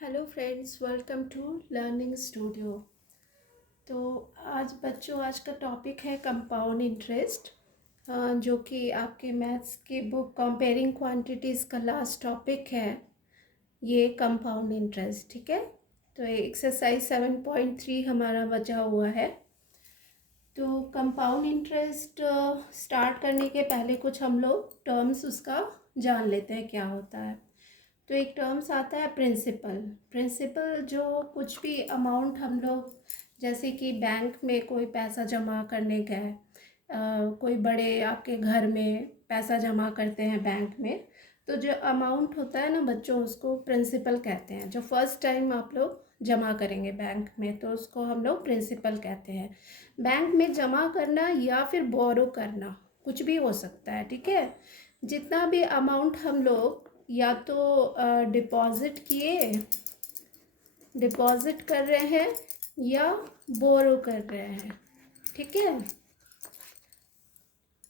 Hello friends, welcome to learning studio. तो आज का टॉपिक है कंपाउंड इंटरेस्ट, जो कि आपके मैथ्स की बुक कंपेयरिंग क्वांटिटीज़ का लास्ट टॉपिक है। ये कंपाउंड इंटरेस्ट, ठीक है। तो एक्सरसाइज 7.3 हमारा बचा हुआ है। तो कंपाउंड इंटरेस्ट स्टार्ट करने के पहले कुछ हम लोग टर्म्स उसका जान लेते हैं क्या होता है। तो एक टर्म्स आता है प्रिंसिपल। प्रिंसिपल जो कुछ भी अमाउंट हम लोग, जैसे कि बैंक में कोई पैसा जमा करने गए, कोई बड़े आपके घर में पैसा जमा करते हैं बैंक में, तो जो अमाउंट होता है ना बच्चों, उसको प्रिंसिपल कहते हैं। जो फर्स्ट टाइम आप लोग जमा करेंगे बैंक में तो उसको हम लोग प्रिंसिपल कहते हैं। बैंक में जमा करना या फिर बोरो करना कुछ भी हो सकता है, ठीक है। जितना भी अमाउंट हम लोग या तो डिपॉजिट कर रहे हैं या बोरो कर रहे हैं, ठीक है।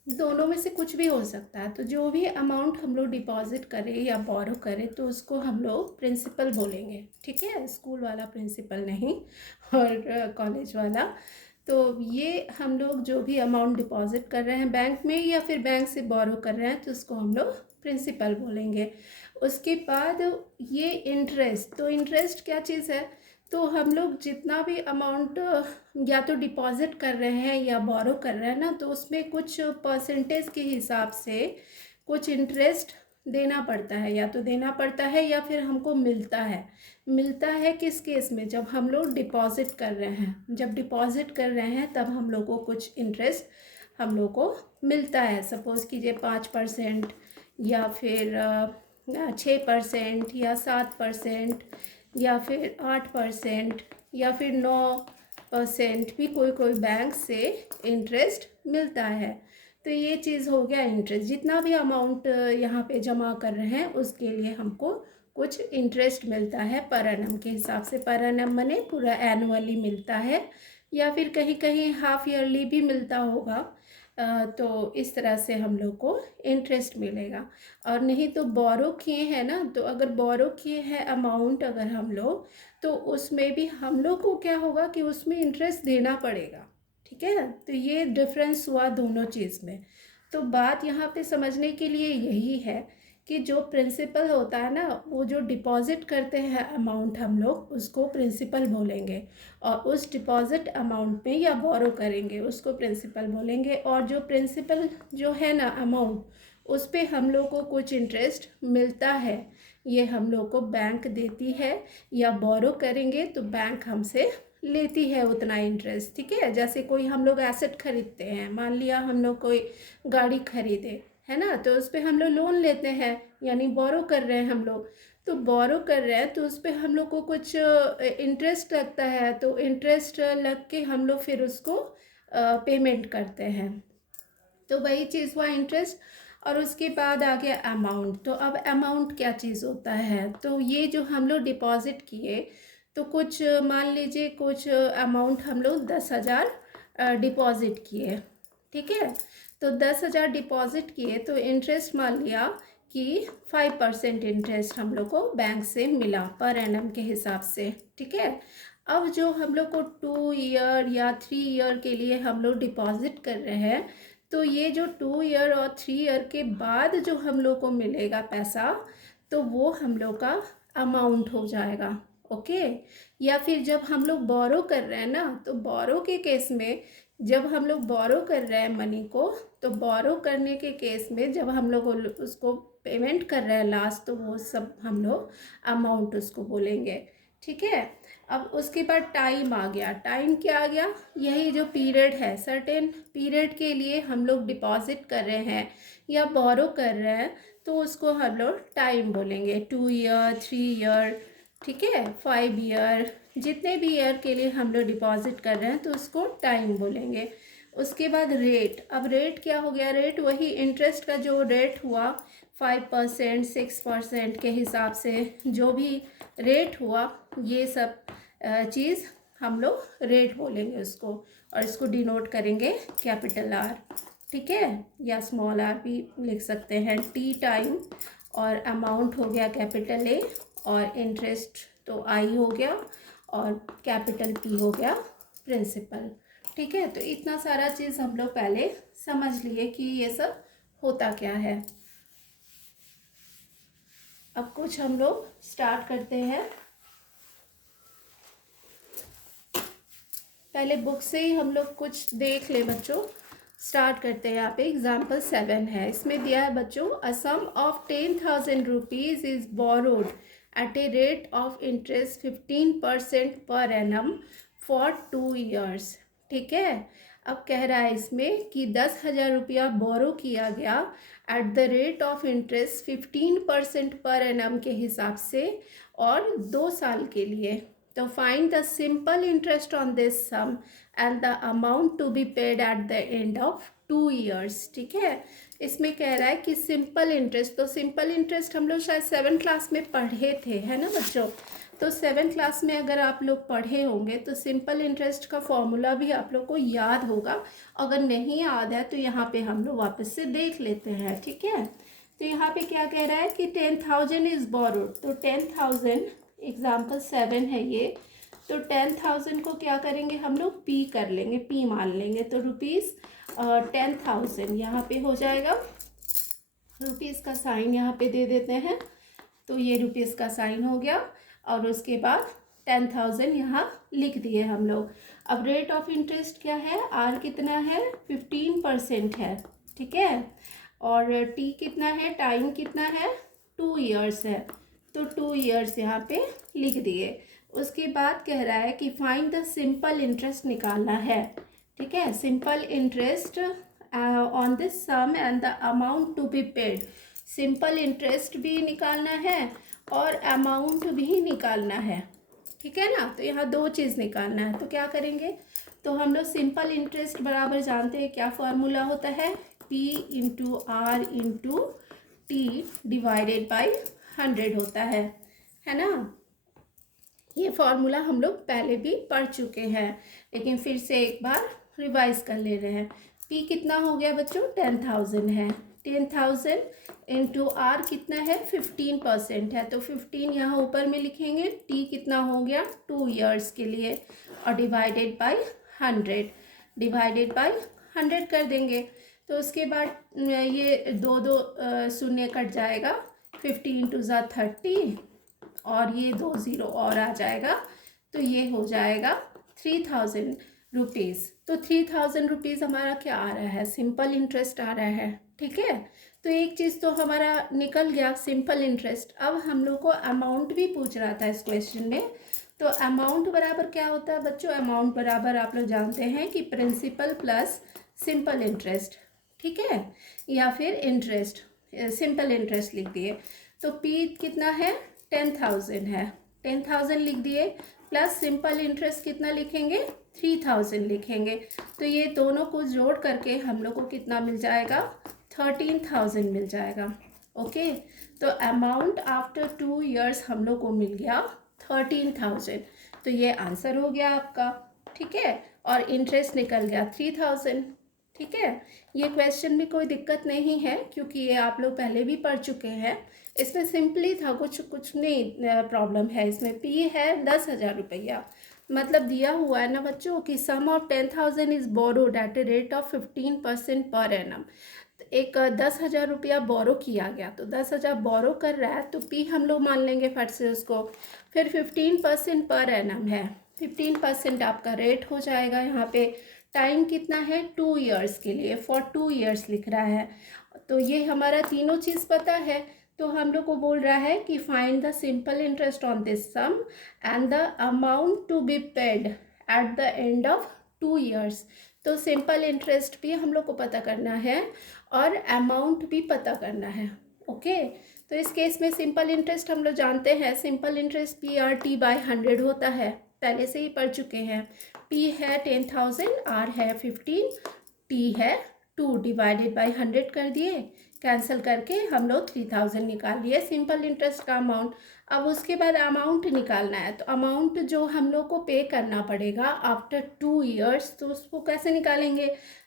दोनों में से कुछ भी हो सकता है। तो जो भी अमाउंट हम लोग डिपॉजिट करें या बोरो करें तो उसको हम लोग प्रिंसिपल बोलेंगे, ठीक है। स्कूल वाला प्रिंसिपल नहीं, और कॉलेज वाला। तो ये हम लोग जो भी अमाउंट डिपॉजिट कर रहे हैं बैंक में या फिर बैंक से बोरो कर रहे हैं तो उसको हम लोग प्रिंसिपल बोलेंगे। उसके बाद ये इंटरेस्ट, तो इंटरेस्ट क्या चीज़ है? तो हम लोग जितना भी अमाउंट या तो डिपॉजिट कर रहे हैं या बोरो कर रहे हैं ना, तो उसमें कुछ परसेंटेज के हिसाब से कुछ इंटरेस्ट देना पड़ता है, या तो देना पड़ता है या फिर हमको मिलता है किस केस में? जब हम लोग डिपॉजिट कर रहे हैं। जब डिपॉजिट कर रहे हैं तब हम लोग को कुछ इंटरेस्ट हम लोग को मिलता है। सपोज़ कीजिए 5% या फिर 6% या 7% या फिर 8% या फिर 9% भी कोई कोई बैंक से इंटरेस्ट मिलता है। तो ये चीज़ हो गया इंटरेस्ट। जितना भी अमाउंट यहाँ पे जमा कर रहे हैं उसके लिए हमको कुछ इंटरेस्ट मिलता है पर एनम के हिसाब से। पर एनम मने पूरा एनुअली मिलता है, या फिर कहीं कहीं हाफ ईयरली भी मिलता होगा। तो इस तरह से हम लोग को इंटरेस्ट मिलेगा। और नहीं तो बोरो किए हैं ना, तो अगर बोरो किए हैं अमाउंट अगर हम लोग, तो उसमें भी हम लोग को क्या होगा कि उसमें इंटरेस्ट देना पड़ेगा, ठीक है। तो ये डिफरेंस हुआ दोनों चीज़ में। तो बात यहाँ पे समझने के लिए यही है कि जो प्रिंसिपल होता है ना, वो जो डिपॉजिट करते हैं अमाउंट हम लोग उसको प्रिंसिपल बोलेंगे, और उस डिपॉजिट अमाउंट में या बोरो करेंगे उसको प्रिंसिपल बोलेंगे। और जो प्रिंसिपल जो है ना अमाउंट, उस पर हम लोग को कुछ इंटरेस्ट मिलता है, ये हम लोग को बैंक देती है, या बोरो करेंगे तो बैंक हमसे लेती है उतना इंटरेस्ट, ठीक है। जैसे कोई हम लोग एसेट खरीदते हैं, मान लिया हम लोग कोई गाड़ी खरीदे है ना, तो उस पर हम लोग लोन लेते हैं, यानी बोरो कर रहे हैं हम लोग। तो बोरो कर रहे हैं तो उस पर हम लोग को कुछ इंटरेस्ट लगता है, तो इंटरेस्ट लग के हम लोग फिर उसको पेमेंट करते हैं। तो वही चीज़ हुआ इंटरेस्ट। और उसके बाद आ गया अमाउंट। तो अब अमाउंट क्या चीज़ होता है? तो ये जो हम लोग डिपॉजिट किए, तो कुछ मान लीजिए कुछ अमाउंट हम लोग 10,000 डिपॉजिट किए, ठीक है। तो 10,000 डिपॉजिट किए तो इंटरेस्ट मान लिया कि 5% इंटरेस्ट हम लोग को बैंक से मिला पर एनम के हिसाब से, ठीक है। अब जो हम लोग को 2 ईयर या 3 ईयर के लिए हम लोग डिपॉजिट कर रहे हैं, तो ये जो 2 ईयर और 3 ईयर के बाद जो हम लोग को मिलेगा पैसा, तो वो हम लोग का अमाउंट हो जाएगा, ओके। या फिर जब हम लोग बोरो कर रहे हैं ना, तो बोरो के केस में जब हम लोग बोरो कर रहे हैं मनी को, तो बोरो करने के केस में जब हम लोग उसको पेमेंट कर रहे हैं लास्ट, तो वो सब हम लोग अमाउंट उसको बोलेंगे, ठीक है। अब उसके बाद टाइम आ गया। टाइम क्या आ गया? यही जो पीरियड है, सर्टेन पीरियड के लिए हम लोग डिपॉजिट कर रहे हैं या बोरो कर रहे हैं, तो उसको हम लोग टाइम बोलेंगे। 2 ईयर, 3 ईयर, ठीक है, 5 ईयर, जितने भी ईयर के लिए हम लोग डिपॉजिट कर रहे हैं तो उसको टाइम बोलेंगे। उसके बाद रेट। अब रेट क्या हो गया? रेट वही इंटरेस्ट का जो रेट हुआ 5%, 6% के हिसाब से जो भी रेट हुआ, ये सब चीज़ हम लोग रेट बोलेंगे उसको, और इसको डिनोट करेंगे कैपिटल आर, ठीक है, या स्मॉल आर भी लिख सकते हैं। टी टाइम, और अमाउंट हो गया कैपिटल ए, और इंटरेस्ट तो आई हो गया और कैपिटल पी हो गया प्रिंसिपल। ठीक है, तो इतना सारा चीज़ हम लोग पहले समझ लिए कि ये सब होता क्या है। अब कुछ हम लोग स्टार्ट करते हैं। पहले बुक से ही हम लोग कुछ देख ले बच्चों। स्टार्ट करते हैं। यहाँ पे एग्जाम्पल 7 है, इसमें दिया है बच्चों, a sum of 10,000 rupees is borrowed at a rate of interest 15% per annum for 2 years. ठीक है, अब कह रहा है इसमें कि 10,000 रुपया बोरो किया गया at the rate of interest 15% per annum के हिसाब से और 2 साल के लिए। तो find the simple interest on this sum and the amount to be paid at the end of 2 years. ठीक है, इसमें कह रहा है कि सिंपल इंटरेस्ट, तो सिंपल इंटरेस्ट हम लोग शायद 7th क्लास में पढ़े थे, है ना बच्चों। तो 7th क्लास में अगर आप लोग पढ़े होंगे तो सिंपल इंटरेस्ट का फॉर्मूला भी आप लोग को याद होगा। अगर नहीं याद है तो यहाँ पे हम लोग वापस से देख लेते हैं। ठीक है, तो यहाँ पे क्या कह रहा है कि 10,000 इज़ बोरोड, तो 10,000 एग्जाम्पल 7 है ये। तो 10,000 को क्या करेंगे हम लोग, पी कर लेंगे, पी मान लेंगे। तो रुपीज़ 10,000 यहाँ पे हो जाएगा। रुपीज़ का साइन यहाँ पे दे देते हैं, तो ये रुपीज़ का साइन हो गया और उसके बाद 10,000 यहाँ लिख दिए हम लोग। अब रेट ऑफ इंटरेस्ट क्या है, आर कितना है, 15% है। ठीक है, और टी कितना है, टाइम कितना है, 2 ईयर्स है। तो 2 ईयर्स यहाँ पे लिख दिए। उसके बाद कह रहा है कि फाइंड द सिंपल इंटरेस्ट निकालना है। ठीक है, simple interest on this sum and the amount to be paid. Simple interest भी निकालना है और अमाउंट भी निकालना है। ठीक है ना, तो यहाँ 2 चीज़ निकालना है। तो क्या करेंगे, तो हम लोग सिंपल इंटरेस्ट बराबर जानते हैं क्या फॉर्मूला होता है, P into R into T divided by 100 होता है ना। ये फॉर्मूला हम लोग पहले भी पढ़ चुके हैं, लेकिन फिर से एक बार रिवाइज कर ले रहे हैं। P कितना हो गया बच्चों, 10,000 है। 10,000 इंटू आर कितना है, 15% है, तो 15 यहाँ ऊपर में लिखेंगे। टी कितना हो गया, 2 ईयर्स के लिए, और डिवाइडेड बाई 100, डिवाइडेड बाई 100 कर देंगे। तो उसके बाद ये 2 शून्य कट जाएगा, 50 इंटू 30 और ये 2 0 और आ जाएगा, तो ये हो जाएगा 3,000 रुपीज़। तो 3,000 रुपीज़ हमारा क्या आ रहा है, सिंपल इंटरेस्ट आ रहा है। ठीक है, तो एक चीज़ तो हमारा निकल गया, सिंपल इंटरेस्ट। अब हम लोग को अमाउंट भी पूछ रहा था इस क्वेश्चन में। तो अमाउंट बराबर क्या होता है बच्चों, अमाउंट बराबर आप लोग जानते हैं कि प्रिंसिपल प्लस सिंपल इंटरेस्ट। ठीक है, या फिर इंटरेस्ट, सिंपल इंटरेस्ट लिख दिए। तो पी कितना है, 10,000 है, 10,000 लिख दिए, प्लस सिंपल इंटरेस्ट कितना लिखेंगे, 3,000 लिखेंगे। तो ये दोनों को जोड़ करके हम लोग को कितना मिल जाएगा, 13,000 मिल जाएगा। ओके, तो अमाउंट आफ्टर 2 ईयर्स हम लोग को मिल गया 13,000। तो ये आंसर हो गया आपका। ठीक है, और इंटरेस्ट निकल गया 3,000। ठीक है, ये क्वेश्चन में कोई दिक्कत नहीं है क्योंकि ये आप लोग पहले भी पढ़ चुके हैं। इसमें सिंपली था, कुछ नहीं प्रॉब्लम है इसमें। पी है 10,000 रुपया, मतलब दिया हुआ है ना बच्चों कि sum of 10,000 is borrowed at a rate of 15% per annum. एक 10,000 रुपया बोरो किया गया, तो 10,000 बोरो कर रहा है, तो पी हम लोग मान लेंगे फट से उसको। फिर 15% पर एनम है, 15% आपका रेट हो जाएगा। यहाँ पे टाइम कितना है, 2 ईयर्स के लिए, फॉर 2 ईयर्स लिख रहा है। तो ये हमारा तीनों चीज़ पता है। तो हम लोग को बोल रहा है कि find the simple interest on this sum and the amount to be paid at the end of 2 years. तो सिंपल इंटरेस्ट भी हम लोग को पता करना है और अमाउंट भी पता करना है। ओके, तो इस केस में सिंपल इंटरेस्ट हम लोग जानते हैं, सिंपल इंटरेस्ट PRT/100 होता है, पहले से ही पढ़ चुके हैं। P है 10,000, R है 15, T है 2, डिवाइडेड बाई 100 कर दिए, कैंसिल करके हम लोग 3,000 निकाल लिए सिंपल इंटरेस्ट का अमाउंट। अब उसके बाद अमाउंट निकालना है, तो अमाउंट जो हम लोग को पे करना पड़ेगा आफ्टर 2 ईयर्स, तो उसको कैसे निकालेंगे,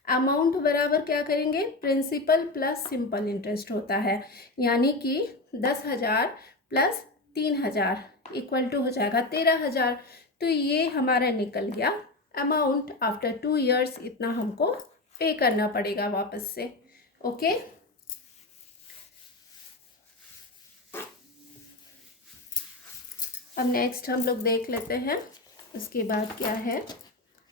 अमाउंट बराबर क्या करेंगे, प्रिंसिपल प्लस सिंपल इंटरेस्ट होता है, यानी कि 10,000 प्लस 3,000 इक्वल टू हो जाएगा 13,000। तो ये हमारा निकल गया अमाउंट। आफ्टर 2 ईयर्स इतना हमको पे करना पड़ेगा वापस से। ओके, अब नेक्स्ट हम लोग देख लेते हैं उसके बाद क्या है।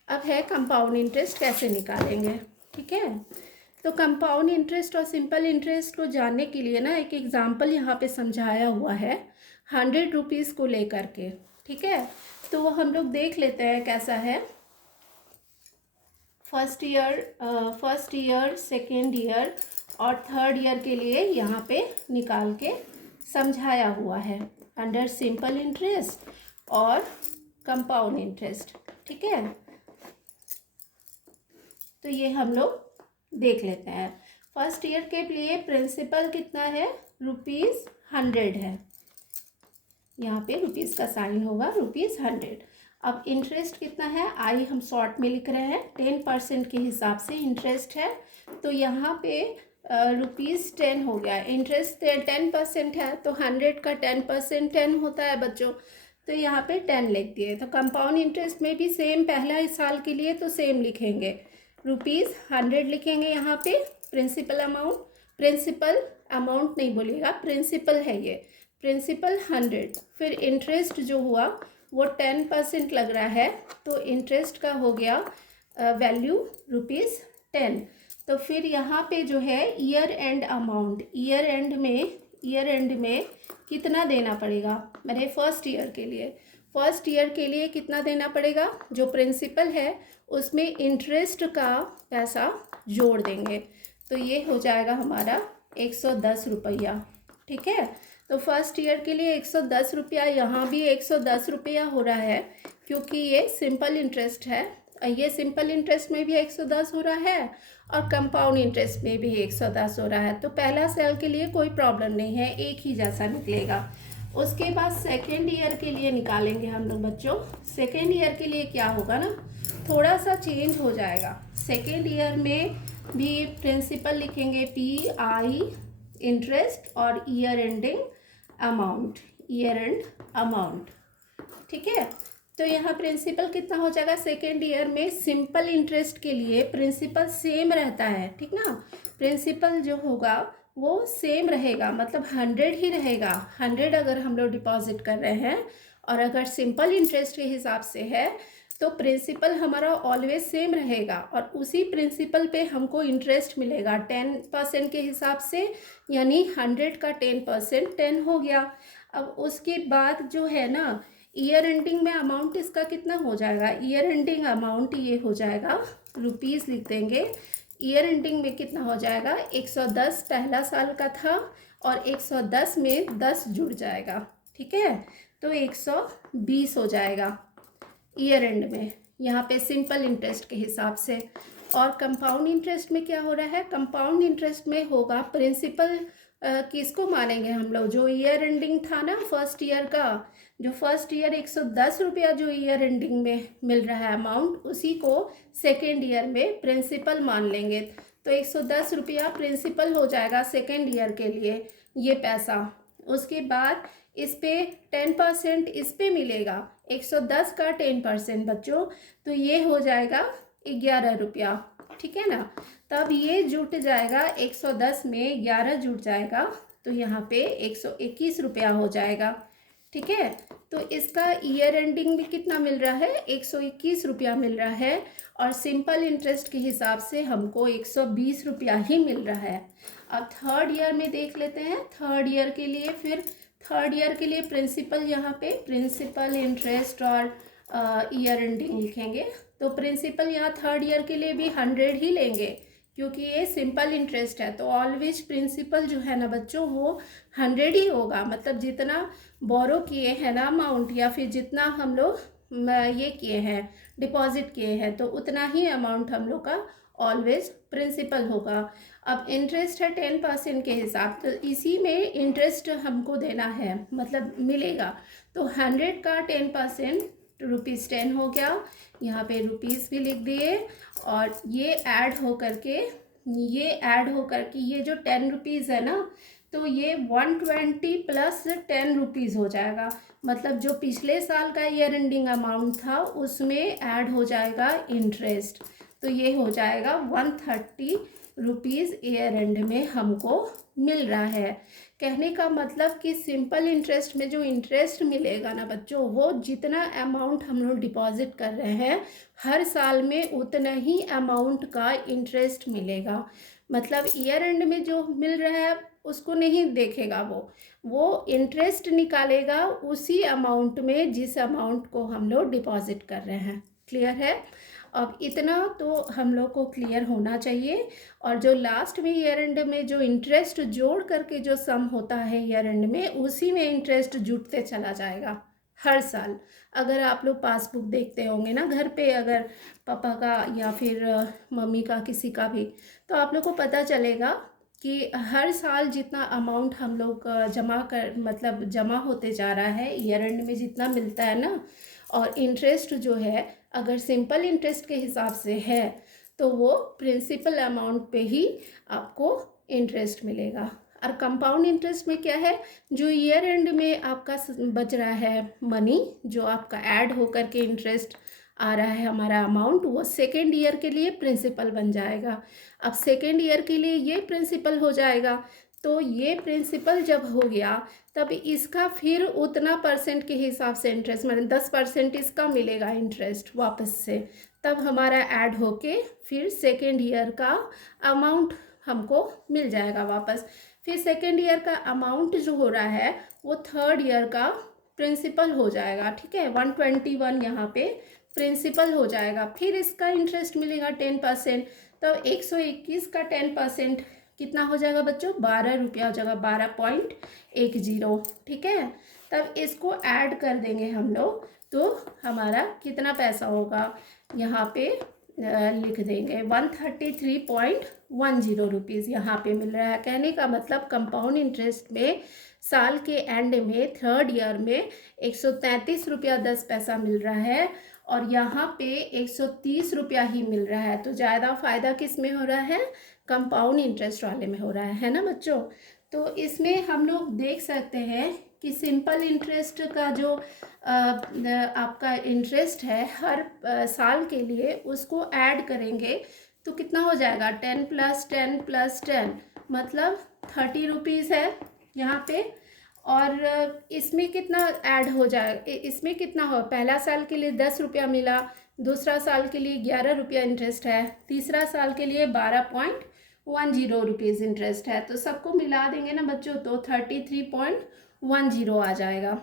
अब है कंपाउंड इंटरेस्ट कैसे निकालेंगे। ठीक है, तो कंपाउंड इंटरेस्ट और सिंपल इंटरेस्ट को जानने के लिए ना एक एग्जांपल यहाँ पे समझाया हुआ है 100 रुपीज़ को लेकर के। ठीक है, तो वो हम लोग देख लेते हैं कैसा है। फर्स्ट ईयर, सेकेंड ईयर और थर्ड ईयर के लिए यहाँ पे निकाल के समझाया हुआ है अंडर सिंपल इंटरेस्ट और कंपाउंड इंटरेस्ट। ठीक है, तो ये हम लोग देख लेते हैं। फर्स्ट ईयर के लिए प्रिंसिपल कितना है, ₹100 है। यहाँ पे रुपीज़ का साइन होगा, ₹100। अब इंटरेस्ट कितना है, आई हम शॉर्ट में लिख रहे हैं, 10% के हिसाब से इंटरेस्ट है। तो यहाँ पे ₹10 हो गया। इंटरेस्ट 10% है तो 100 का 10% 10 होता है बच्चों, तो यहाँ पे 10 लिख दिए। तो कंपाउंड इंटरेस्ट में भी सेम, पहला साल के लिए तो सेम लिखेंगे, ₹100 लिखेंगे यहाँ पे। प्रिंसिपल अमाउंट नहीं बोलिएगा, प्रिंसिपल है ये, प्रिंसिपल 100। फिर इंटरेस्ट जो हुआ वो 10% लग रहा है, तो इंटरेस्ट का हो गया वैल्यू ₹10। तो फिर यहाँ पे जो है year and amount, year and में कितना देना पड़ेगा मेरे फर्स्ट ईयर के लिए कितना देना पड़ेगा, जो प्रिंसिपल है उसमें इंटरेस्ट का पैसा जोड़ देंगे। तो ये हो जाएगा हमारा 110 रुपया। ठीक है, तो फर्स्ट ईयर के लिए 110 रुपया, यहाँ भी 110 रुपया हो रहा है क्योंकि ये सिंपल इंटरेस्ट है। ये सिंपल इंटरेस्ट में भी 110 हो रहा है और कंपाउंड इंटरेस्ट में भी 110 हो रहा है। तो पहला सेल के लिए कोई प्रॉब्लम नहीं है, एक ही जैसा निकलेगा। उसके बाद सेकेंड ईयर के लिए निकालेंगे हम लोग बच्चों। सेकेंड ईयर के लिए क्या होगा ना, थोड़ा सा चेंज हो जाएगा। सेकेंड ईयर में भी प्रिंसिपल लिखेंगे PI इंटरेस्ट और ईयर एंड अमाउंट। ठीक है, तो यहाँ प्रिंसिपल कितना हो जाएगा, सेकेंड ईयर में सिंपल इंटरेस्ट के लिए प्रिंसिपल सेम रहता है। ठीक ना, प्रिंसिपल जो होगा वो सेम रहेगा, मतलब 100 ही रहेगा। 100 अगर हम लोग डिपॉजिट कर रहे हैं और अगर सिंपल इंटरेस्ट के हिसाब से है तो प्रिंसिपल हमारा ऑलवेज सेम रहेगा और उसी प्रिंसिपल पे हमको इंटरेस्ट मिलेगा 10% के हिसाब से, यानी 100 का 10% 10 हो गया। अब उसके बाद जो है ना, ईयर एंडिंग में अमाउंट इसका कितना हो जाएगा, ईयर एंडिंग अमाउंट ये हो जाएगा, रुपीज़ लिख देंगे। ईयर एंडिंग में कितना हो जाएगा, 110 पहला साल का था और 110 में 10 जुड़ जाएगा। ठीक है, तो 120 हो जाएगा ईयर एंड में, यहाँ पे सिंपल इंटरेस्ट के हिसाब से। और कंपाउंड इंटरेस्ट में क्या हो रहा है, कंपाउंड इंटरेस्ट में होगा प्रिंसिपल किसको मानेंगे हम लोग, जो ईयर एंडिंग था ना फर्स्ट ईयर का, जो फर्स्ट ईयर 110 रुपया जो ईयर एंडिंग में मिल रहा है अमाउंट, उसी को सेकेंड ईयर में प्रिंसिपल मान लेंगे। तो 110 रुपया प्रिंसिपल हो जाएगा सेकेंड ईयर के लिए ये पैसा। उसके बाद इस पे 10% इस पे मिलेगा, 110 का 10% बच्चों, तो ये हो जाएगा 11 रुपया। ठीक है ना, तब ये जुट जाएगा 110 में 11 जुट जाएगा, तो यहाँ पे 121 रुपया हो जाएगा। ठीक है, तो इसका ईयर एंडिंग में कितना मिल रहा है, 121 रुपया मिल रहा है और सिंपल इंटरेस्ट के हिसाब से हमको 120 रुपया ही मिल रहा है। अब थर्ड ईयर में देख लेते हैं। थर्ड ईयर के लिए फिर थर्ड ईयर के लिए प्रिंसिपल, यहाँ पे प्रिंसिपल इंटरेस्ट और ईयर एंडिंग लिखेंगे। तो प्रिंसिपल यहाँ थर्ड ईयर के लिए भी 100 ही लेंगे क्योंकि ये सिंपल इंटरेस्ट है, तो ऑलवेज प्रिंसिपल जो है ना बच्चों वो 100 ही होगा। मतलब जितना बोरो किए हैं ना अमाउंट, या फिर जितना हम लोग ये किए हैं डिपॉजिट किए हैं, तो उतना ही अमाउंट हम लोग का ऑलवेज प्रिंसिपल होगा। अब इंटरेस्ट है 10% के हिसाब, तो इसी में इंटरेस्ट हमको देना है, मतलब मिलेगा। तो 100 का 10% ₹10 हो गया, यहाँ पे रुपीज़ भी लिख दिए। और ये ऐड हो करके ये जो 10 रुपीज़ है ना, तो ये 120 प्लस 10 रुपीज़ हो जाएगा, मतलब जो पिछले साल का ईयर एंडिंग अमाउंट था उसमें ऐड हो जाएगा इंटरेस्ट, तो ये हो जाएगा 130 रुपीज़ ईयर एंड में हमको मिल रहा है। कहने का मतलब कि सिंपल इंटरेस्ट में जो इंटरेस्ट मिलेगा ना बच्चों, वो जितना अमाउंट हम लोग डिपॉजिट कर रहे हैं हर साल में उतना ही अमाउंट का इंटरेस्ट मिलेगा। मतलब ईयर एंड में जो मिल रहा है उसको नहीं देखेगा, वो इंटरेस्ट निकालेगा उसी अमाउंट में जिस अमाउंट को हम लोग डिपॉजिट कर रहे हैं। क्लियर है? अब इतना तो हम लोग को क्लियर होना चाहिए। और जो लास्ट में ईयर एंड में जो इंटरेस्ट जोड़ करके जो सम होता है ईयर एंड में, उसी में इंटरेस्ट जुटते चला जाएगा हर साल। अगर आप लोग पासबुक देखते होंगे ना घर पे, अगर पापा का या फिर मम्मी का किसी का भी, तो आप लोग को पता चलेगा कि हर साल जितना अमाउंट हम लोग मतलब जमा होते जा रहा है ईयर एंड में जितना मिलता है ना, और इंटरेस्ट जो है अगर सिंपल इंटरेस्ट के हिसाब से है तो वो प्रिंसिपल अमाउंट पे ही आपको इंटरेस्ट मिलेगा। और कंपाउंड इंटरेस्ट में क्या है, जो ईयर एंड में आपका बच रहा है मनी, जो आपका ऐड होकर के इंटरेस्ट आ रहा है हमारा अमाउंट, वो सेकेंड ईयर के लिए प्रिंसिपल बन जाएगा। अब सेकेंड ईयर के लिए ये प्रिंसिपल हो जाएगा, तो ये प्रिंसिपल जब हो गया तब इसका फिर उतना परसेंट के हिसाब से इंटरेस्ट, मतलब 10% इसका मिलेगा इंटरेस्ट वापस से, तब हमारा ऐड होके फिर सेकेंड ईयर का अमाउंट हमको मिल जाएगा वापस। फिर सेकेंड ईयर का अमाउंट जो हो रहा है वो थर्ड ईयर का प्रिंसिपल हो जाएगा। ठीक है, 121 यहाँ पे प्रिंसिपल हो जाएगा। फिर इसका इंटरेस्ट मिलेगा 10%, तो 121 का 10% कितना हो जाएगा बच्चों, 12 रुपया हो जाएगा, 12.10। ठीक है, तब इसको ऐड कर देंगे हम लोग, तो हमारा कितना पैसा होगा यहाँ पे लिख देंगे 133.10 रुपीज़ यहाँ पे मिल रहा है। कहने का मतलब कंपाउंड इंटरेस्ट में साल के एंड में थर्ड ईयर में 133 रुपया 10 पैसा मिल रहा है, और यहाँ पे 130 रुपया ही मिल रहा है। तो ज़्यादा फ़ायदा किस में हो रहा है, कंपाउंड इंटरेस्ट वाले में हो रहा है ना बच्चों। तो इसमें हम लोग देख सकते हैं कि सिंपल इंटरेस्ट का जो आपका इंटरेस्ट है हर साल के लिए, उसको ऐड करेंगे तो कितना हो जाएगा, 10 + 10 + 10 मतलब 30 रुपीज़ है यहाँ पे। और इसमें कितना ऐड हो जाए, इसमें कितना हो, पहला साल के लिए 10 रुपया मिला, दूसरा साल के लिए 11 रुपया इंटरेस्ट है, तीसरा साल के लिए 12.10 रुपीज़ इंटरेस्ट है। तो सबको मिला देंगे ना बच्चों तो 33.10 आ जाएगा।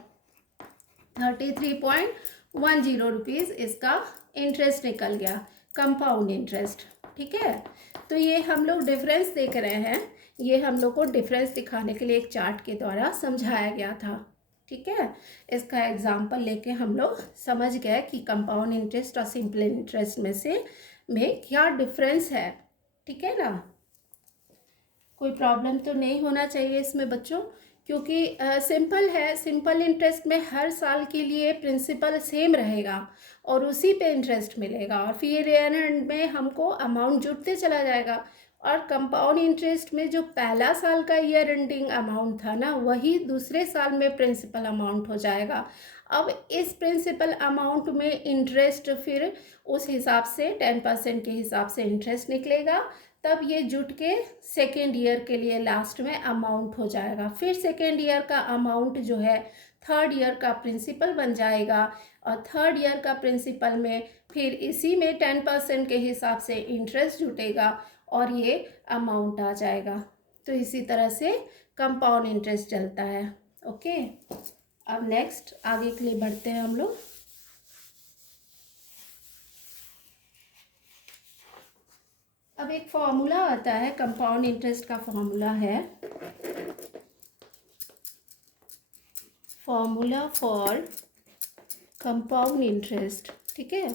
33.10 रुपीज़ इसका इंटरेस्ट निकल गया, कंपाउंड इंटरेस्ट। ठीक है, तो ये हम लोग डिफरेंस देख रहे हैं, ये हम लोग को डिफरेंस दिखाने के लिए एक चार्ट के द्वारा समझाया गया था। ठीक है, इसका एग्जांपल लेके हम लोग समझ गए कि कंपाउंड इंटरेस्ट और सिंपल इंटरेस्ट में क्या डिफरेंस है। ठीक है ना, कोई प्रॉब्लम तो नहीं होना चाहिए इसमें बच्चों, क्योंकि सिंपल है। सिंपल इंटरेस्ट में हर साल के लिए प्रिंसिपल सेम रहेगा और उसी पे इंटरेस्ट मिलेगा, और फिर एंड में हमको अमाउंट जुटते चला जाएगा। और कंपाउंड इंटरेस्ट में जो पहला साल का ईयर एंडिंग अमाउंट था ना, वही दूसरे साल में प्रिंसिपल अमाउंट हो जाएगा। अब इस प्रिंसिपल अमाउंट में इंटरेस्ट फिर उस हिसाब से 10% के हिसाब से इंटरेस्ट निकलेगा, तब ये जुट के सेकेंड ईयर के लिए लास्ट में अमाउंट हो जाएगा। फिर सेकेंड ईयर का अमाउंट जो है थर्ड ईयर का प्रिंसिपल बन जाएगा, और थर्ड ईयर का प्रिंसिपल में फिर इसी में 10% के हिसाब से इंटरेस्ट जुटेगा और ये अमाउंट आ जाएगा। तो इसी तरह से कंपाउंड इंटरेस्ट चलता है। ओके, अब नेक्स्ट आगे के लिए बढ़ते हैं हम लोग। अब एक फॉर्मूला आता है, कंपाउंड इंटरेस्ट का फॉर्मूला है, फॉर्मूला फॉर कंपाउंड इंटरेस्ट। ठीक है,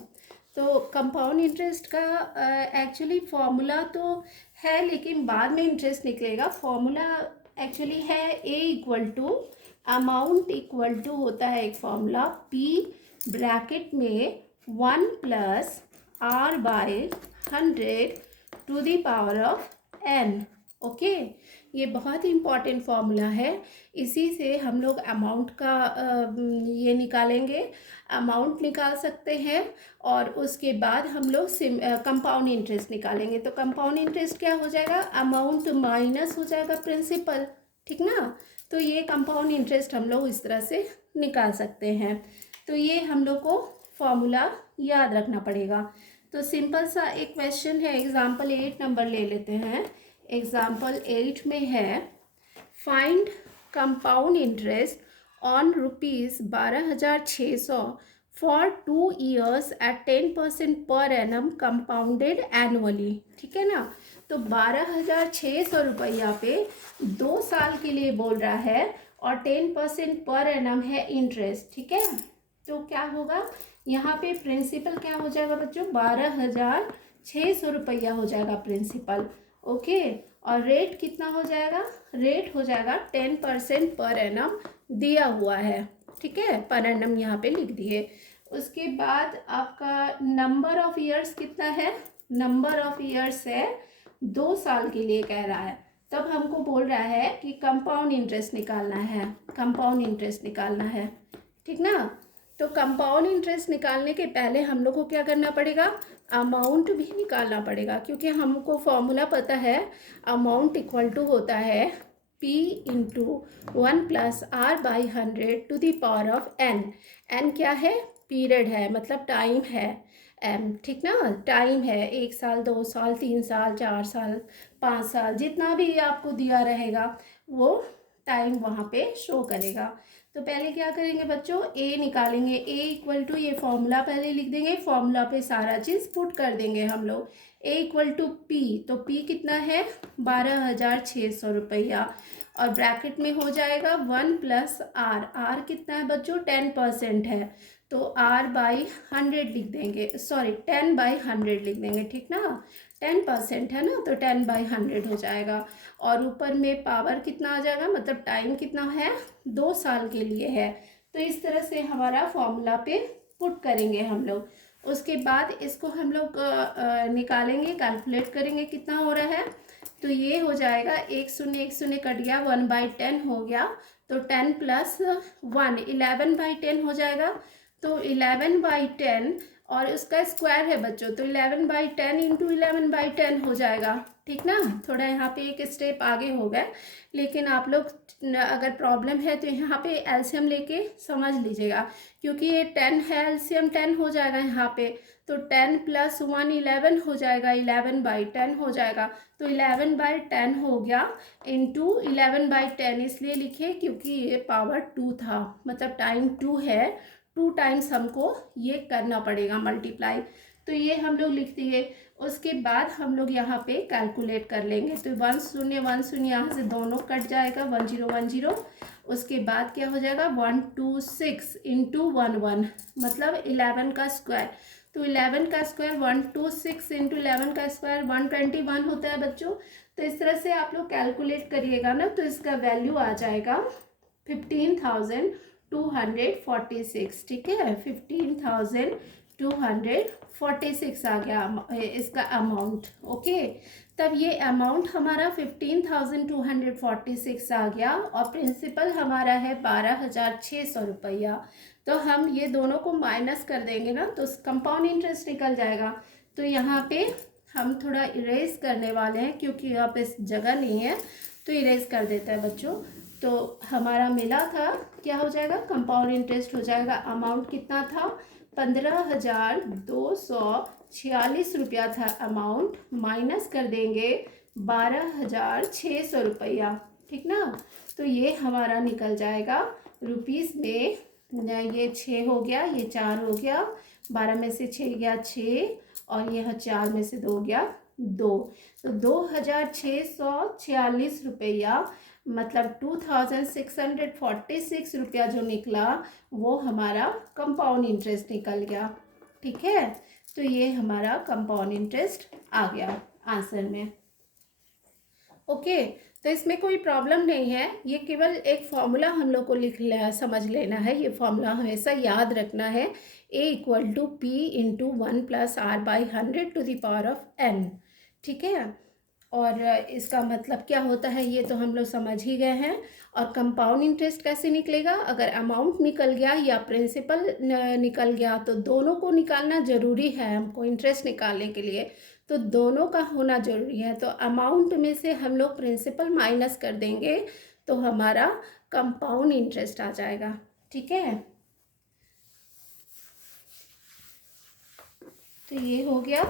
तो कंपाउंड इंटरेस्ट का एक्चुअली फॉर्मूला तो है, लेकिन बाद में इंटरेस्ट निकलेगा। फॉर्मूला एक्चुअली है A = अमाउंट इक्वल टू होता है एक फॉर्मूला P ब्रैकेट में 1 + R/100 to the power of n। Okay, ये बहुत ही इम्पॉर्टेंट फॉर्मूला है। इसी से हम लोग अमाउंट का ये निकालेंगे, अमाउंट निकाल सकते हैं, और उसके बाद हम लोग कंपाउंड इंटरेस्ट निकालेंगे। तो कंपाउंड इंटरेस्ट क्या हो जाएगा, अमाउंट माइनस हो जाएगा प्रिंसिपल, ठीक ना। तो ये कंपाउंड इंटरेस्ट हम लोग इस तरह से निकाल सकते हैं। तो ये हम लोग को फॉर्मूला याद रखना पड़ेगा। तो सिंपल सा एक क्वेश्चन है, एग्जाम्पल 8 नंबर ले लेते हैं। एग्जाम्पल 8 में है, find compound interest on ₹12,600 for 2 years at 10% per annum compounded annually, ठीक है ना। तो 12,600 रुपया पे 2 साल के लिए बोल रहा है, और 10% पर एनम है इंटरेस्ट, ठीक है। तो क्या होगा, यहाँ पे प्रिंसिपल क्या हो जाएगा बच्चों, 12,600 रुपया हो जाएगा प्रिंसिपल, ओके। और रेट कितना हो जाएगा, रेट हो जाएगा 10% पर एनम दिया हुआ है, ठीक है, पर एनम यहाँ पे लिख दिए। उसके बाद आपका नंबर ऑफ ईयर्स कितना है, नंबर ऑफ ईयर्स है 2 साल के लिए कह रहा है। तब हमको बोल रहा है कि कंपाउंड इंटरेस्ट निकालना है, कंपाउंड इंटरेस्ट निकालना है, ठीक ना। तो कंपाउंड इंटरेस्ट निकालने के पहले हम लोग को क्या करना पड़ेगा, अमाउंट भी निकालना पड़ेगा, क्योंकि हमको फॉर्मूला पता है, अमाउंट इक्वल टू होता है P into 1 + R/100 to the power of n। n क्या है, पीरियड है, मतलब टाइम है, ठीक ना, टाइम है, 1 साल 2 साल 3 साल 4 साल 5 साल, जितना भी आपको दिया रहेगा वो टाइम वहाँ पे शो करेगा। तो पहले क्या करेंगे बच्चों, ए निकालेंगे, ए इक्वल टू, ये फॉर्मूला पहले लिख देंगे, फॉर्मूला पे सारा चीज़ पुट कर देंगे हम लोग। ए इक्वल टू पी, तो पी कितना है, 12,600 रुपया, और ब्रैकेट में हो जाएगा 1 + R। R कितना है बच्चों, 10% है, तो R/100 लिख देंगे, सॉरी 10/100 लिख देंगे, ठीक ना, 10% है ना, तो 10/100 हो जाएगा। और ऊपर में पावर कितना आ जाएगा, मतलब टाइम कितना है, 2 साल के लिए है। तो इस तरह से हमारा फॉर्मूला पे पुट करेंगे हम लोग। उसके बाद इसको हम लोग निकालेंगे, कैलकुलेट करेंगे कितना हो रहा है। तो ये हो जाएगा, 1 शून्य 1 शून्य कट गया, 1/10 हो गया, तो 10 + 1 11/10 हो जाएगा। तो 11/10, और उसका स्क्वायर है बच्चों, तो 11/10 इंटू 11/10 हो जाएगा, ठीक ना। थोड़ा यहाँ पे एक स्टेप आगे हो गए, लेकिन आप लोग अगर प्रॉब्लम है तो यहाँ पे एलसीएम लेके समझ लीजिएगा, क्योंकि ये 10 है, एलसीएम 10 हो जाएगा यहाँ पे। तो 10 + 1 11 हो जाएगा, 11/10 हो जाएगा, तो 11/10 हो गया, इंटू 11/10 इसलिए लिखे क्योंकि ये पावर 2 था, मतलब टाइम 2 है, 2 टाइम्स हमको ये करना पड़ेगा मल्टीप्लाई। तो ये हम लोग लिख दिए। उसके बाद हम लोग यहाँ पे कैलकुलेट कर लेंगे, तो 1 शून्य 1 शून्य यहाँ से दोनों कट जाएगा, 1 0 1 0। उसके बाद क्या हो जाएगा, 126 इंटू 1 1, मतलब 11 का स्क्वायर। तो 11 का स्क्वायर 126 इंटू 11 का स्क्वायर 121 होता है बच्चों। तो इस तरह से आप लोग कैलकुलेट करिएगा ना, तो इसका वैल्यू आ जाएगा 15,246, ठीक है, 15,246 आ गया इसका अमाउंट, ओके। तब ये अमाउंट हमारा 15,246 आ गया, और प्रिंसिपल हमारा है 12,600 रुपया। तो हम ये दोनों को माइनस कर देंगे ना, तो कंपाउंड इंटरेस्ट निकल जाएगा। तो यहाँ पे हम थोड़ा इरेज करने वाले हैं, क्योंकि यहाँ पे जगह नहीं है, तो इरेज कर देते हैं बच्चों। तो हमारा मिला था, क्या हो जाएगा, कंपाउंड इंटरेस्ट हो जाएगा, अमाउंट कितना था, 15,246 रुपया था अमाउंट, माइनस कर देंगे 12,600 रुपया, ठीक ना। तो ये हमारा निकल जाएगा रुपीज़ में, ये 6 हो गया, ये 4 हो गया, 12 में से 6 गया 6, और यह 4 में से 2 गया 2, तो 2,646 रुपया, मतलब 2,646 रुपया जो निकला वो हमारा कंपाउंड इंटरेस्ट निकल गया, ठीक है। तो ये हमारा कंपाउंड इंटरेस्ट आ गया आंसर में, ओके। तो इसमें कोई प्रॉब्लम नहीं है, ये केवल एक फॉर्मूला हम लोग को समझ लेना है। ये फॉर्मूला हमेशा याद रखना है, A = P × 1 + R/100 to the power of n, ठीक है। और इसका मतलब क्या होता है ये तो हम लोग समझ ही गए हैं। और कंपाउंड इंटरेस्ट कैसे निकलेगा, अगर अमाउंट निकल गया या प्रिंसिपल निकल गया तो दोनों को निकालना ज़रूरी है हमको इंटरेस्ट निकालने के लिए, तो दोनों का होना ज़रूरी है। तो अमाउंट में से हम लोग प्रिंसिपल माइनस कर देंगे तो हमारा कंपाउंड इंटरेस्ट आ जाएगा। ठीक है, तो ये हो गया।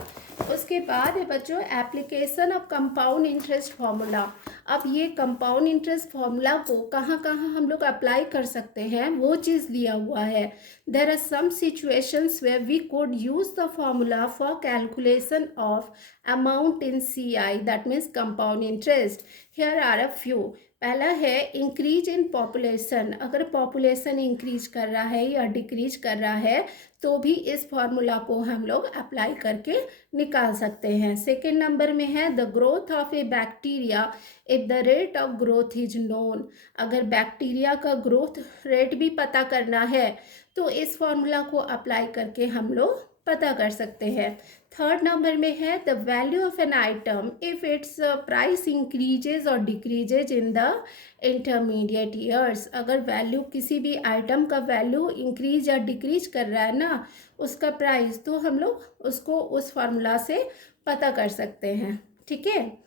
उसके बाद है बच्चों application of compound interest formula. अब ये कंपाउंड इंटरेस्ट फार्मूला को कहाँ कहाँ हम लोग अप्लाई कर सकते हैं वो चीज़ दिया हुआ है। There are some situations where we could use the formula for calculation of amount in CI, that means compound interest. Here are a few. पहला है इंक्रीज इन पॉपुलेशन, अगर पॉपुलेशन इंक्रीज कर रहा है या डिक्रीज कर रहा है तो भी इस फॉर्मूला को हम लोग अप्लाई करके निकाल सकते हैं। सेकेंड नंबर में है the growth of A bacteria if the rate of growth is known, अगर बैक्टीरिया का ग्रोथ रेट भी पता करना है तो इस फॉर्मूला को अप्लाई करके हम लोग पता कर सकते हैं। थर्ड नंबर में है the value of an item if its price increases और decreases in the intermediate years, अगर वैल्यू किसी भी आइटम का वैल्यू इंक्रीज या डिक्रीज कर रहा है ना उसका प्राइस, तो हम लोग उसको उस फार्मूला से पता कर सकते हैं। ठीक है,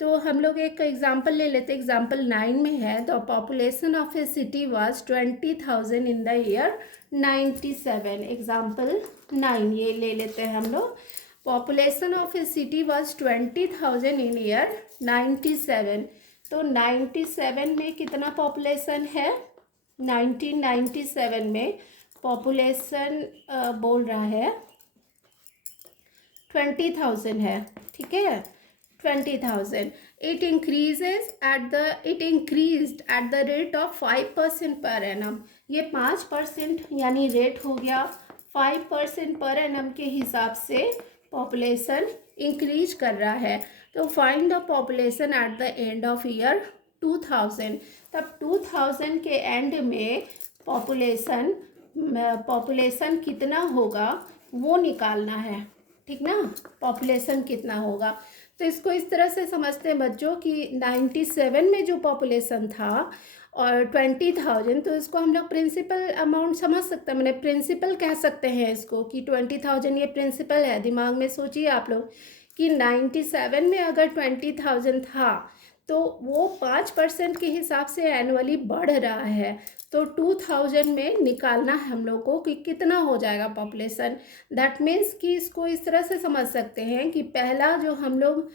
तो हम लोग एक एग्जाम्पल ले लेते हैं। एग्जाम्पल 9 में है the population of A city was 20,000 in the year 97। Example 9 ये ले लेते हैं हम लोग। Population of A city was 20,000 in year 97, तो 97 में कितना पॉपुलेशन है, 1997 में पॉपुलेशन बोल रहा है 20,000 है। ठीक है, 20,000। it increased at the rate of 5% per annum, ये 5% यानी रेट हो गया 5% पर एनम के हिसाब से पॉपुलेशन इंक्रीज कर रहा है। तो find the population at the end of year 2000, तब 2000 के एंड में पॉपुलेशन कितना होगा वो निकालना है। ठीक ना, पॉपुलेशन कितना होगा, तो इसको इस तरह से समझते हैं बच्चों कि 97 में जो पॉपुलेशन था और 20,000, तो इसको हम लोग प्रिंसिपल अमाउंट समझ सकते हैं, मैंने प्रिंसिपल कह सकते हैं इसको कि 20,000 ये प्रिंसिपल है। दिमाग में सोचिए आप लोग कि 97 में अगर 20,000 था तो वो 5% के हिसाब से एनुअली बढ़ रहा है, तो 2000 में निकालना है हम लोग को कि कितना हो जाएगा पॉपुलेशन। दैट मीन्स कि इसको इस तरह से समझ सकते हैं कि पहला जो हम लोग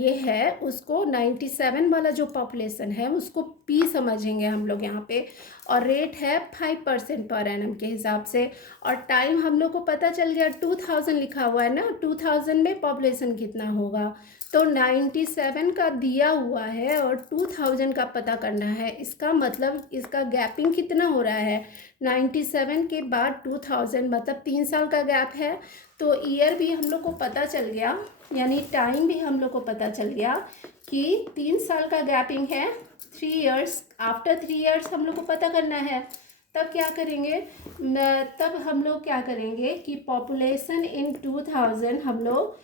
ये है उसको 97 वाला जो पॉपुलेशन है उसको P समझेंगे हम लोग यहाँ पे, और रेट है 5% पर एनम के हिसाब से, और टाइम हम लोग को पता चल गया 2000 लिखा हुआ है ना, 2000 में पॉपुलेशन कितना होगा, तो 97 का दिया हुआ है और 2000 का पता करना है। इसका मतलब इसका गैपिंग कितना हो रहा है, 97 के बाद 2000, मतलब 3 साल का गैप है। तो ईयर भी हम लोग को पता चल गया, यानी टाइम भी हम लोग को पता चल गया कि 3 साल का गैपिंग है, 3 इयर्स। आफ्टर 3 इयर्स हम लोग को पता करना है, तब क्या करेंगे, तब हम लोग क्या करेंगे कि पॉपुलेशन इन 2000 हम लोग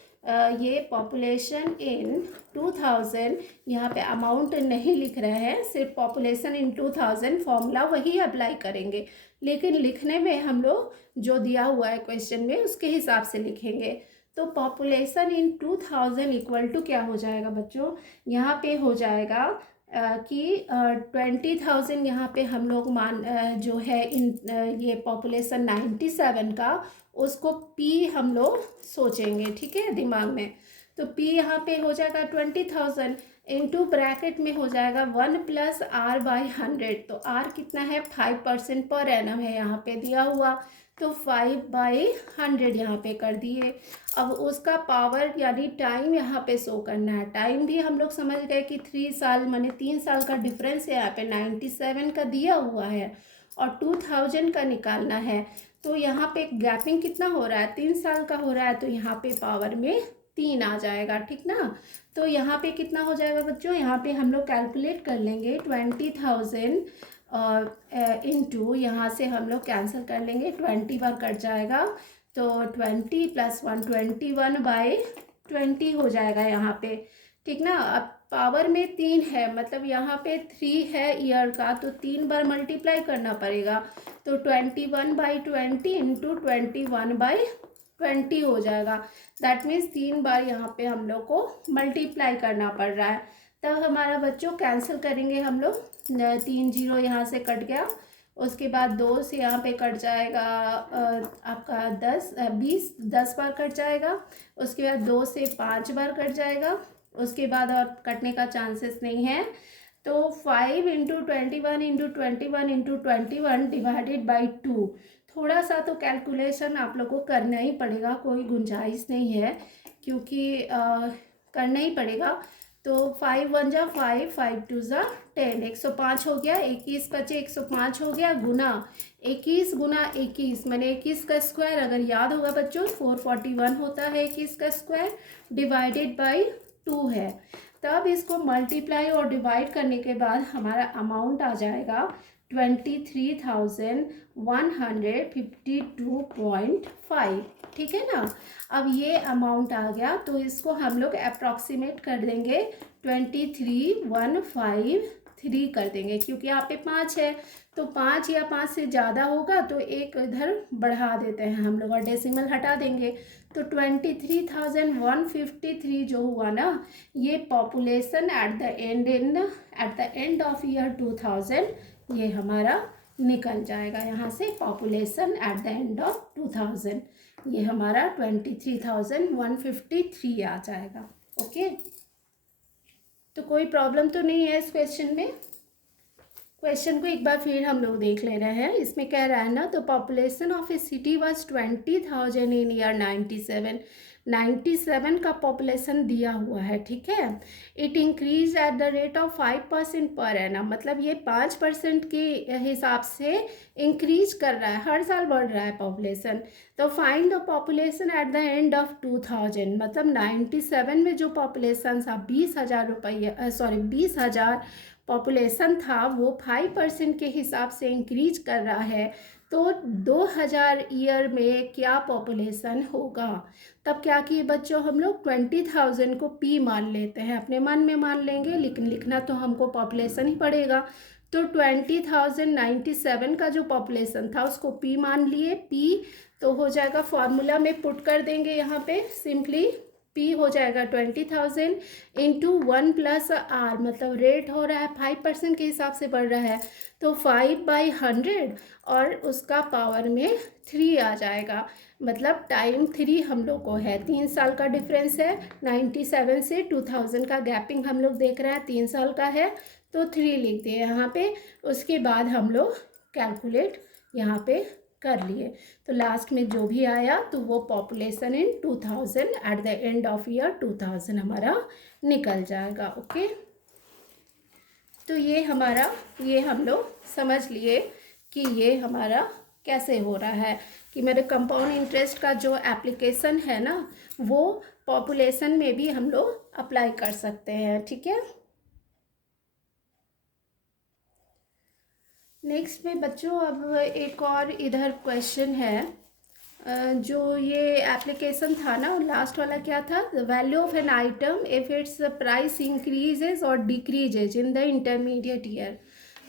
ये पॉपुलेशन इन 2000, यहाँ पे अमाउंट नहीं लिख रहे हैं, सिर्फ पॉपुलेशन इन 2000 फॉर्मूला वही अप्लाई करेंगे, लेकिन लिखने में हम लोग जो दिया हुआ है क्वेश्चन में उसके हिसाब से लिखेंगे। तो पॉपुलेशन इन 2000 इक्वल टू क्या हो जाएगा बच्चों, यहाँ पे हो जाएगा कि 20,000 यहाँ पे हम लोग जो है इन ये पॉपुलेशन 97 का उसको P हम लोग सोचेंगे। ठीक है, दिमाग में, तो P यहाँ पे हो जाएगा 20,000 इंटू ब्रैकेट में हो जाएगा 1 + R/100, तो R कितना है 5% पर एनम है यहाँ पे दिया हुआ, तो 5/100 यहाँ पे कर दिए। अब उसका पावर यानी टाइम यहाँ पे शो करना है, टाइम भी हम लोग समझ गए कि 3 साल माने 3 साल का डिफरेंस है, यहाँ पे 97 का दिया हुआ है और 2000 का निकालना है, तो यहाँ पे गैपिंग कितना हो रहा है, 3 साल का हो रहा है, तो यहाँ पे पावर में 3 आ जाएगा। ठीक ना, तो यहाँ पे कितना हो जाएगा बच्चों, यहाँ पे हम लोग कैलकुलेट कर लेंगे 20,000 इंटू, यहाँ से हम लोग कैंसिल कर लेंगे, 20 बार कट जाएगा, तो 20 + 1 21/100 20 हो जाएगा यहाँ पे, ठीक ना। अब पावर में 3 है, मतलब यहाँ पे 3 है ईयर का, तो 3 बार मल्टीप्लाई करना पड़ेगा। तो 21/20 इंटू 21/20 हो जाएगा। दैट मीन्स 3 बार यहाँ पे हम लोग को मल्टीप्लाई करना पड़ रहा है। तब हमारा बच्चों कैंसिल करेंगे हम लोग, 3 0 यहाँ से कट गया, उसके बाद 2 से यहाँ पे कट जाएगा आपका 10 बार कट जाएगा। उसके बाद 2 से 5 बार कट जाएगा, उसके बाद और कटने का चांसेस नहीं है। तो 5 into 21 into 21 into 21 divided by 2। थोड़ा सा तो कैलकुलेशन आप लोग को करना ही पड़ेगा, कोई गुंजाइश नहीं है, क्योंकि करना ही पड़ेगा। तो 5 1 जा 5, 5 2 जा 10, 105 हो गया। 21 बचे 105 हो गया, गुना 21 गुना 21 मैंने 21 का स्क्वायर, अगर याद होगा बच्चों 441 होता है 21 का स्क्वायर, डिवाइडेड बाई 2 है। तब इसको मल्टीप्लाई और डिवाइड करने के बाद हमारा अमाउंट आ जाएगा 23,152.5, ठीक है ना। अब ये अमाउंट आ गया, तो इसको हम लोग अप्रॉक्सीमेट कर देंगे 23,153 कर देंगे, क्योंकि यहाँ पे 5 है, तो 5 या 5 से ज़्यादा होगा तो एक इधर बढ़ा देते हैं हम लोग और डेसिमल हटा देंगे। तो 23,153 जो हुआ ना, ये population at the end of year 2000 ये हमारा निकल जाएगा यहाँ से। Population at the end of 2000 ये हमारा 23,153 आ जाएगा। ओके, तो कोई प्रॉब्लम तो नहीं है इस क्वेश्चन में। क्वेश्चन को एक बार फिर हम लोग देख ले रहे हैं। इसमें कह रहा है ना, तो population of A city was 20,000 in year 97 का पॉपुलेशन दिया हुआ है, ठीक है। It increase at the rate of 5% per annum, मतलब ये 5% के हिसाब से इंक्रीज कर रहा है, हर साल बढ़ रहा है पॉपुलेशन। तो find the population at the end of 2000, मतलब 97 में जो पॉपुलेशन था 20,000 पॉपुलेशन था, वो 5% के हिसाब से इंक्रीज कर रहा है। तो 2000 ईयर में क्या पॉपुलेशन होगा। तब क्या किए बच्चों, हम लोग 20,000 को पी मान लेते हैं, अपने मन में मान लेंगे, लेकिन लिखना तो हमको पॉपुलेशन ही पड़ेगा। तो 20,097 का जो पॉपुलेशन था उसको पी मान लिए, पी तो हो जाएगा, फॉर्मूला में पुट कर देंगे यहाँ पे सिंपली, पी हो जाएगा 20,000 इंटू 1 प्लस आर, मतलब रेट हो रहा है 5% के हिसाब से बढ़ रहा है, तो 5/100 और उसका पावर में 3 आ जाएगा, मतलब टाइम 3 हम लोग को है। 3 साल का डिफरेंस है, 97 से 2000 का गैपिंग हम लोग देख रहे हैं, 3 साल का है, तो 3 लिख दिए यहाँ पे। उसके बाद हम लोग कैलकुलेट यहाँ पे कर लिए, तो लास्ट में जो भी आया तो वो population in 2000 eight the end of year 2000 हमारा निकल जाएगा। ओके, तो ये हमारा, ये हम लोग समझ लिए कि ये हमारा कैसे हो रहा है, कि मेरे कंपाउंड इंटरेस्ट का जो एप्लीकेशन है ना, वो पॉपुलेशन में भी हम लोग अप्लाई कर सकते हैं, ठीक है। नेक्स्ट में बच्चों अब एक और इधर क्वेश्चन है, जो ये एप्लीकेशन था ना, लास्ट वाला क्या था, the value of an item if its price increases और decreases in the intermediate year,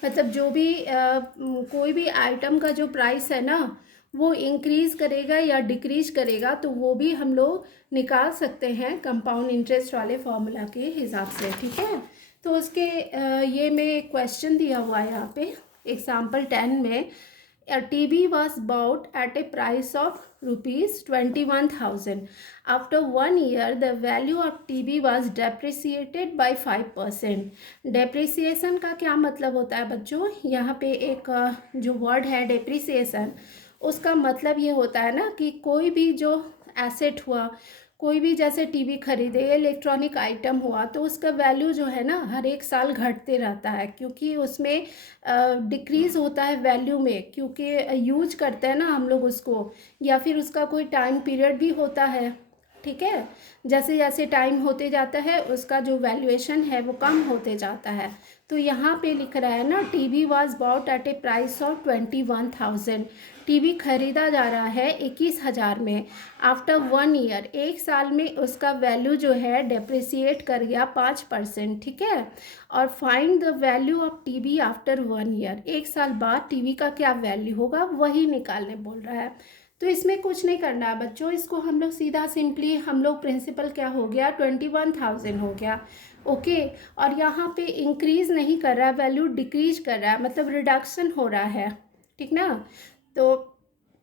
मतलब जो भी कोई भी आइटम का जो प्राइस है ना, वो इंक्रीज करेगा या डिक्रीज करेगा, तो वो भी हम लोग निकाल सकते हैं कंपाउंड इंटरेस्ट वाले फॉर्मूला के हिसाब से, ठीक है। तो उसके ये में क्वेश्चन दिया हुआ है यहाँ पे एग्जाम्पल 10 में, a TB was bought at a price of ₹21,000. After 1 year, the value of TB was depreciated by 5%. Depreciation का क्या मतलब होता है बच्चों, यहाँ पे एक जो वर्ड है depreciation, उसका मतलब ये होता है ना कि कोई भी जो एसेट हुआ, कोई भी जैसे टीवी खरीदे, इलेक्ट्रॉनिक आइटम हुआ, तो उसका वैल्यू जो है ना हर एक साल घटते रहता है, क्योंकि उसमें डिक्रीज़ होता है वैल्यू में, क्योंकि यूज करते हैं ना हम लोग उसको, या फिर उसका कोई टाइम पीरियड भी होता है, ठीक है। जैसे जैसे टाइम होते जाता है उसका जो वैल्यूएशन है वो कम होते जाता है। तो यहाँ पे लिख रहा है ना, TV was bought at A price of 21,000। TV खरीदा जा रहा है 21,000 में, आफ्टर 1 ईयर, 1 साल में उसका वैल्यू जो है डेप्रिसिएट कर गया 5%, ठीक है। और find the value of TV after 1 year, 1 साल बाद टीवी का क्या वैल्यू होगा वही निकालने बोल रहा है। तो इसमें कुछ नहीं करना है बच्चों, इसको हम लोग सीधा सिंपली हम लोग प्रिंसिपल क्या हो गया 21,000 हो गया, ओके। और यहाँ पे इंक्रीज़ नहीं कर रहा है, वैल्यू डिक्रीज कर रहा है, मतलब रिडक्शन हो रहा है, ठीक ना। तो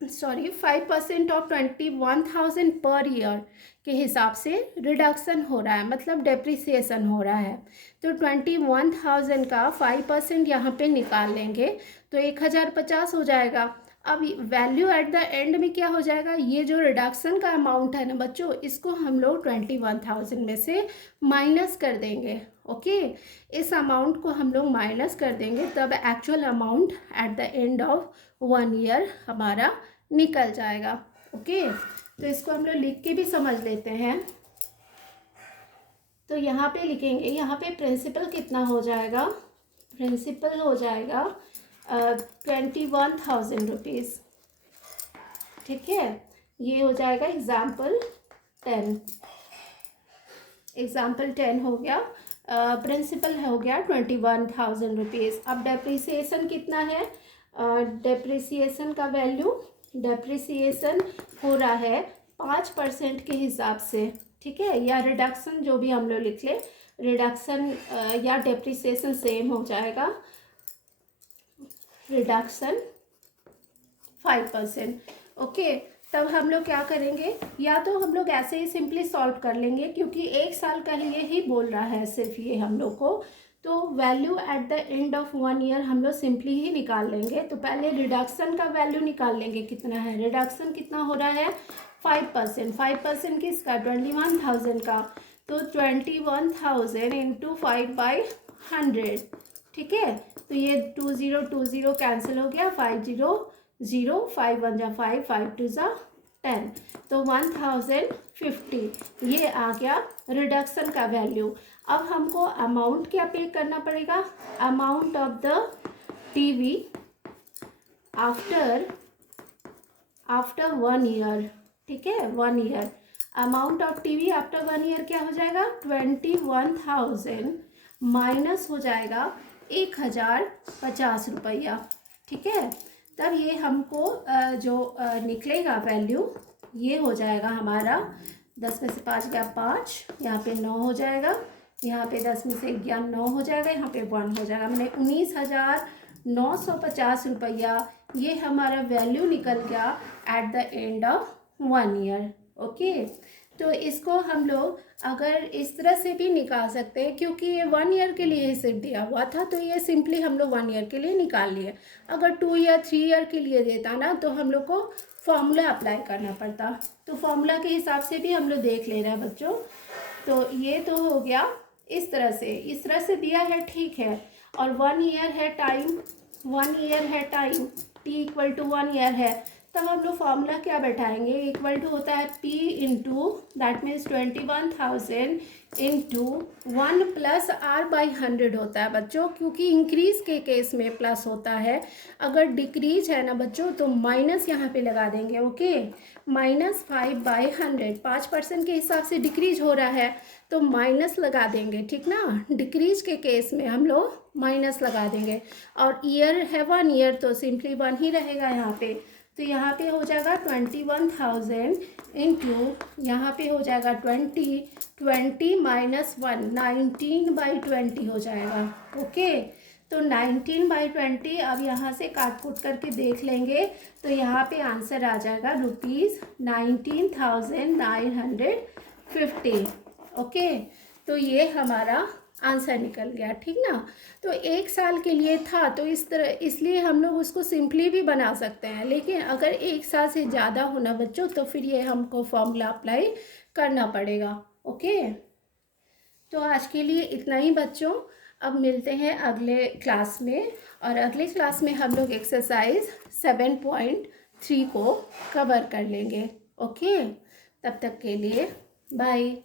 सॉरी 5% ऑफ 21,000 पर ईयर के हिसाब से रिडक्शन हो रहा है, मतलब डेप्रिसिएशन हो रहा है। तो 21,000 का 5% यहाँ पे निकाल लेंगे तो 1,050 हो जाएगा। अब वैल्यू एट द एंड में क्या हो जाएगा, ये जो रिडक्शन का अमाउंट है ना बच्चों, इसको हम लोग 21,000 में से माइनस कर देंगे, ओके। इस अमाउंट को हम लोग माइनस कर देंगे, तब actual amount at the end of 1 year हमारा निकल जाएगा, ओके। तो इसको हम लोग लिख के भी समझ लेते हैं। तो यहाँ पे लिखेंगे, यहाँ पे प्रिंसिपल कितना हो जाएगा, प्रिंसिपल हो जाएगा 21,000 रुपीज़, ठीक है। ये हो जाएगा एग्ज़ाम्पल 10, एग्ज़ाम्पल 10 हो गया, प्रिंसिपल हो गया 21,000 रुपीज़। अब डेप्रिसिएशन कितना है, डेप्रिसिएशन का वैल्यू, डेप्रिसिएशन हो रहा है 5% के हिसाब से, ठीक है, या रिडक्शन जो भी हम लोग लिख ले, रिडक्शन या डेप्रिसिएशन सेम हो जाएगा, रिडक्शन 5%, ओके। तब हम लोग क्या करेंगे, या तो हम लोग ऐसे ही सिंपली सॉल्व कर लेंगे क्योंकि 1 साल का लिए ही बोल रहा है सिर्फ ये हम लोग को, तो value eight the end of 1 year हम लोग सिंपली ही निकाल लेंगे। तो पहले रिडक्शन का वैल्यू निकाल लेंगे, कितना है, रिडक्शन कितना हो रहा है 5%, 5% किसका 21,000 का, तो 21,000 इंटू 5/100, ठीक है। तो ये 20 कैंसिल हो गया, 5 5 1 जा 5, 5 2 जा 10, तो 1050 ये आ गया रिडक्शन का वैल्यू। अब हमको अमाउंट क्या पे करना पड़ेगा, amount of the TV after 1 year, ठीक है, 1 year, amount of TV after 1 year क्या हो जाएगा 21,000 माइनस हो जाएगा 1,050 रुपया, ठीक है। तब ये हमको जो निकलेगा वैल्यू ये हो जाएगा हमारा 10 में से 5 गया 5, यहाँ पे 9 हो जाएगा, यहाँ पे 10 में से 11 9 हो जाएगा, यहाँ पे 1 हो जाएगा, मैंने 19,950 रुपया ये हमारा वैल्यू निकल गया eight the end of 1 year, okay. तो इसको हम लोग अगर इस तरह से भी निकाल सकते हैं क्योंकि ये 1 ईयर के लिए ही सिर्फ दिया हुआ था, तो ये सिंपली हम लोग 1 ईयर के लिए निकाल लिए। अगर 2 या 3 ईयर के लिए देता ना तो हम लोग को फॉर्मूला अप्लाई करना पड़ता, तो फॉर्मूला के हिसाब से भी हम लोग देख ले रहे हैं बच्चों। तो ये तो हो गया इस तरह से दिया है, ठीक है। और 1 ईयर है टाइम, 1 ईयर है time, t equal to 1 year है, तब हम लोग फॉर्मूला क्या बैठाएंगे, इक्वल टू होता है p into that means 21,000 into 1 plus r/100 होता है बच्चों, क्योंकि इंक्रीज के केस में प्लस होता है, अगर डिक्रीज है ना बच्चों तो माइनस यहाँ पे लगा देंगे, ओके। -5/100 5% के हिसाब से डिक्रीज हो रहा है तो माइनस लगा देंगे, ठीक ना, डिक्रीज के केस में हम लोग माइनस लगा देंगे। और ईयर है 1 ईयर तो सिंपली 1 ही रहेगा यहाँ पे, तो यहाँ पे हो जाएगा 21,000 इंटू यहाँ पे हो जाएगा 20 माइनस 1 19/20 हो जाएगा, ओके। तो 19/20 अब यहाँ से काट कूट करके देख लेंगे तो यहाँ पे आंसर आ जाएगा ₹19,950, ओके। तो ये हमारा आंसर निकल गया, ठीक ना। तो 1 साल के लिए था तो इस तरह, इसलिए हम लोग उसको सिंपली भी बना सकते हैं, लेकिन अगर 1 साल से ज़्यादा होना बच्चों तो फिर ये हमको फॉर्मूला अप्लाई करना पड़ेगा, ओके। तो आज के लिए इतना ही बच्चों, अब मिलते हैं अगले क्लास में, और अगले क्लास में हम लोग एक्सरसाइज 7.3 को कवर कर लेंगे, ओके। तब तक के लिए बाय।